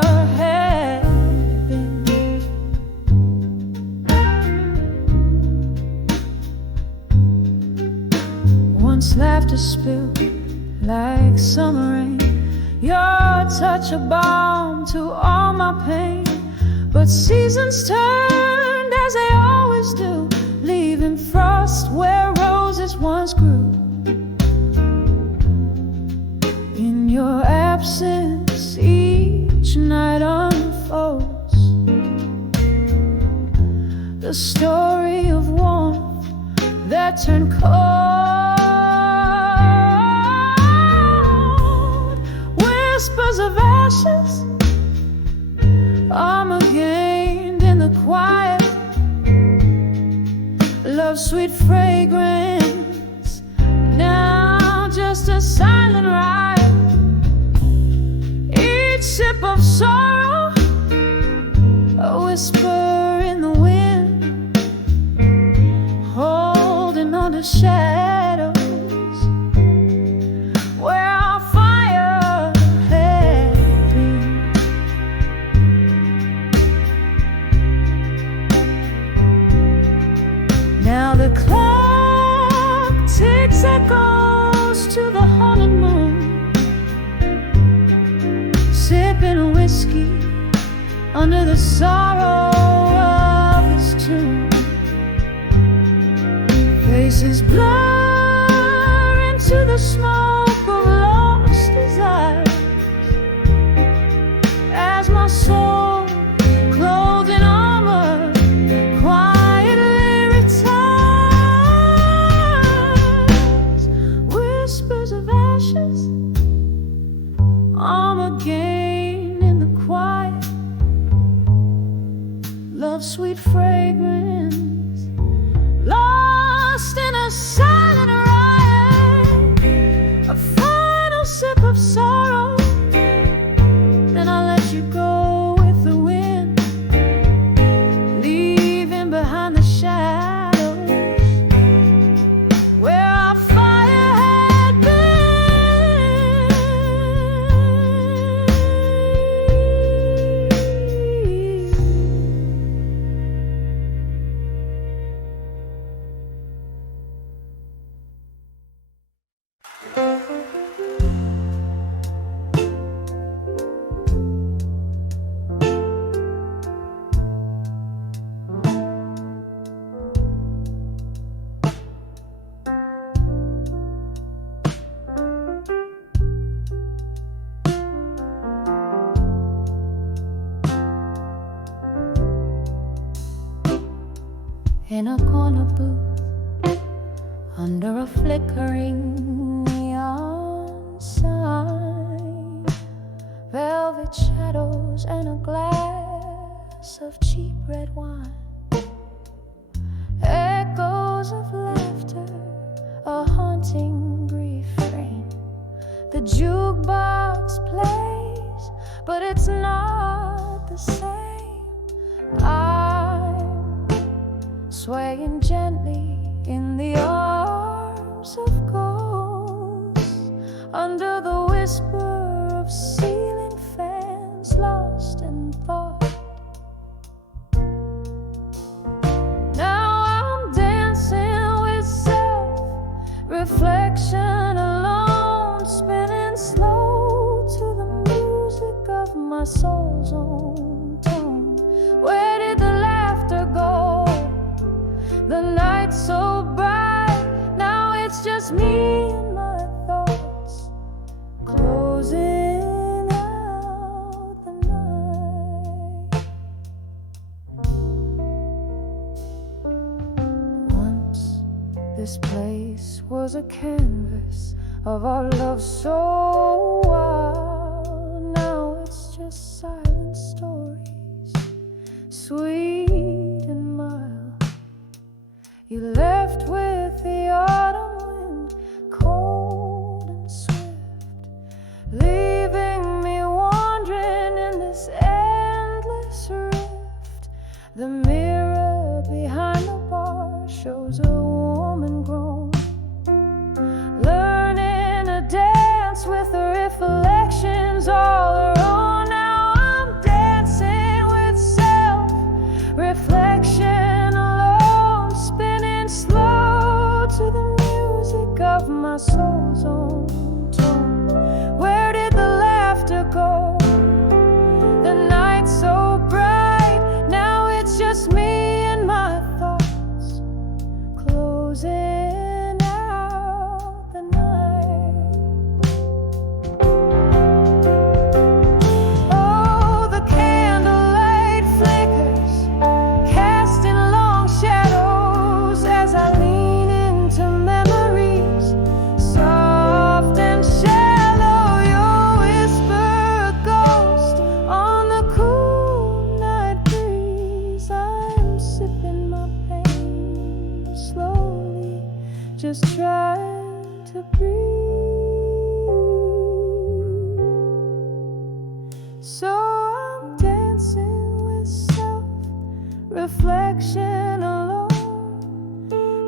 a balm to all my pain. But seasons turned as they always do, leaving frost where roses once grew. In your absence, each night unfolds the story of warmth that turned cold. Whispers of ashes, armor gained in the quiet. Love's sweet fragrance, now just a silent ride. Each sip of sorrow, a whisper in the wind, holding on to shadows where our fire had been. Now the clock ticks echoes to the haunted moon, sipping whiskey under the sorrow of his tune. Faces blur into the smoke of lost desires as my soul, clothed in armor, quietly retires. Whispers of ashes, armor gained in the quiet. Love's sweet fragrance, lost in a silent riot. A final sip of sorrow, then I let you go with the wind, leaving behind the shadows where our fire had been. In a corner booth, under a flickering neon sign, velvet shadows and a glass of cheap red wine, echoes of laughter, a haunting refrain. The jukebox plays, but it's not the same. Swaying gently in the arms of ghosts, under the whisper of ceiling fans, lost in thought. Now I'm dancing with self-reflection alone, spinning slow to the music of my soul's own tone. Where did the laughter go? The night's so bright, now it's just me and my thoughts, closing out the night. Once this place was a canvas of our love so wild, now it's just silent stories, sweet and mild. You left with the autumn wind, cold and swift, leaving me wandering in this endless rift. The mirror behind the bar shows a woman grown, learning to dance with the reflections all her own. Now I'm dancing with self just trying to breathe. So I'm dancing with self-reflection alone,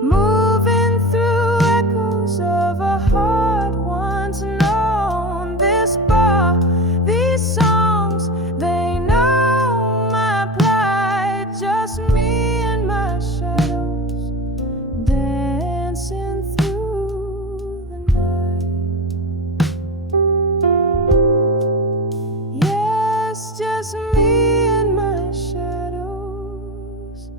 moving through echoes of a heart once known. This bar, these songs, they know my plight. Just me and my shadows dancing through the night. Yes, just me and my shadows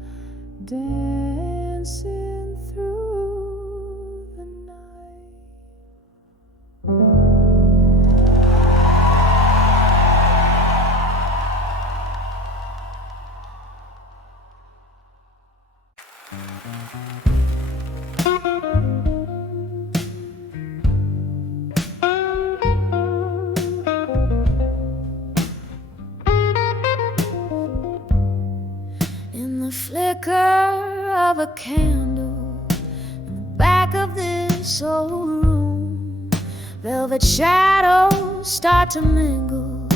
dancing through the night. In the flicker of a candle in the back of this old room, velvet shadows start to mingle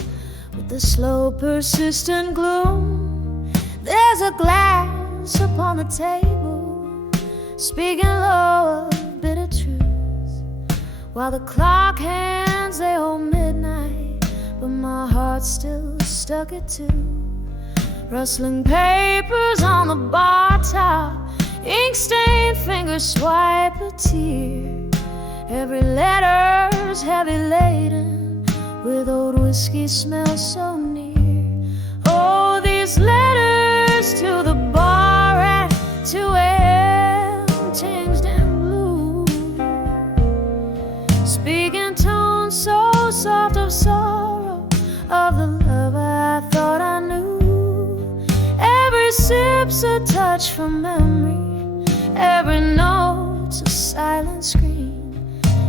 with the slow, persistent gloom. There's a glass upon the table, speaking low of bitter truth, while the clock hands they hold midnight, but my heart's still stuck at 2. Rustling papers on the bar top, ink-stained fingers swipe a tear. Every letter's heavy laden with old whiskey smells so near. Oh, these letters to the bar at 2 a.m. tinged in blue, speaking tones so soft of sorrow, of the love I thought I knew. Every sip's a touch from memory, every note's a silent scream.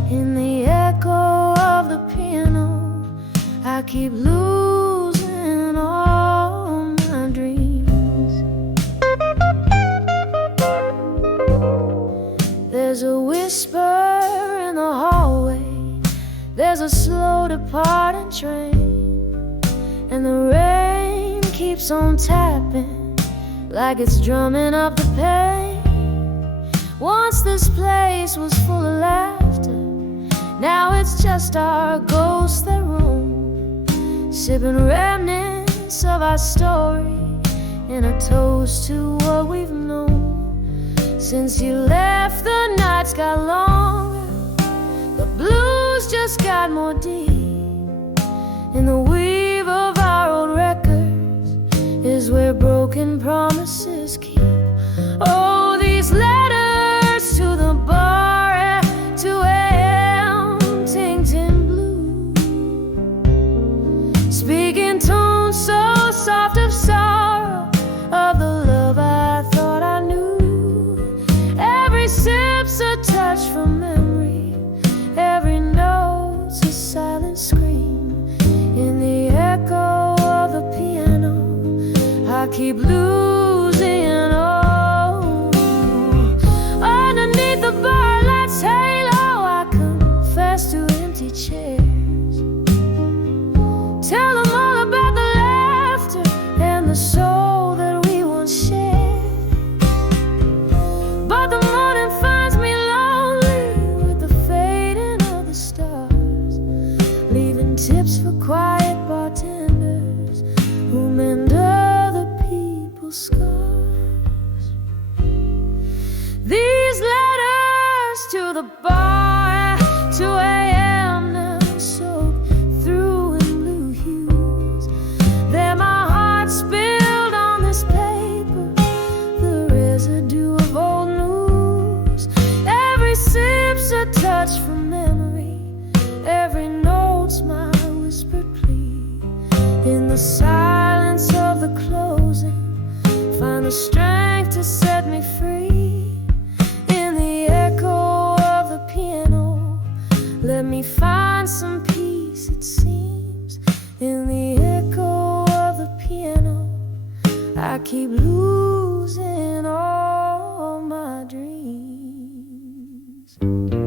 In the echo of the piano, I keep losing all my dreams. There's a whisper in the hallway, there's a slow departing train, and the rain keeps on tapping like it's drumming up the pain. Once this place was full of laughter, now it's just our ghosts that roam, sipping remnants of our story in a toast to what we've known. Since you left, the nights got longer, the blues just got more deep. In the weave of our old records is where broken promises keep. Oh, these letters to the bar at 2 a.m. tinged in blue, speaking tones so soft of sorrow, of the love I thought I knew. Every sip's a touch from memory, every note's a silent scream. In the echo of the piano, I keep losing all. Underneath the bar light's halo, I confess to empty chairs. Tell them all about the laughter and the soul that we once shared. But the morning finds me lonely with the fading of the stars, leaving tips for quiet bartenders who mend other people's scars. These letters to the bar at 2 a.m. now soaked through in blue hues. They're my heart spilled on this paper, the residue of old news. Every sip's a touch from memory, every note's my whispered plea. In the silence of the closing, find the strength to set me free. In the echo of the piano, let me find some peace, it seems. In the echo of the piano, I keep losing all my dreams. Ballads.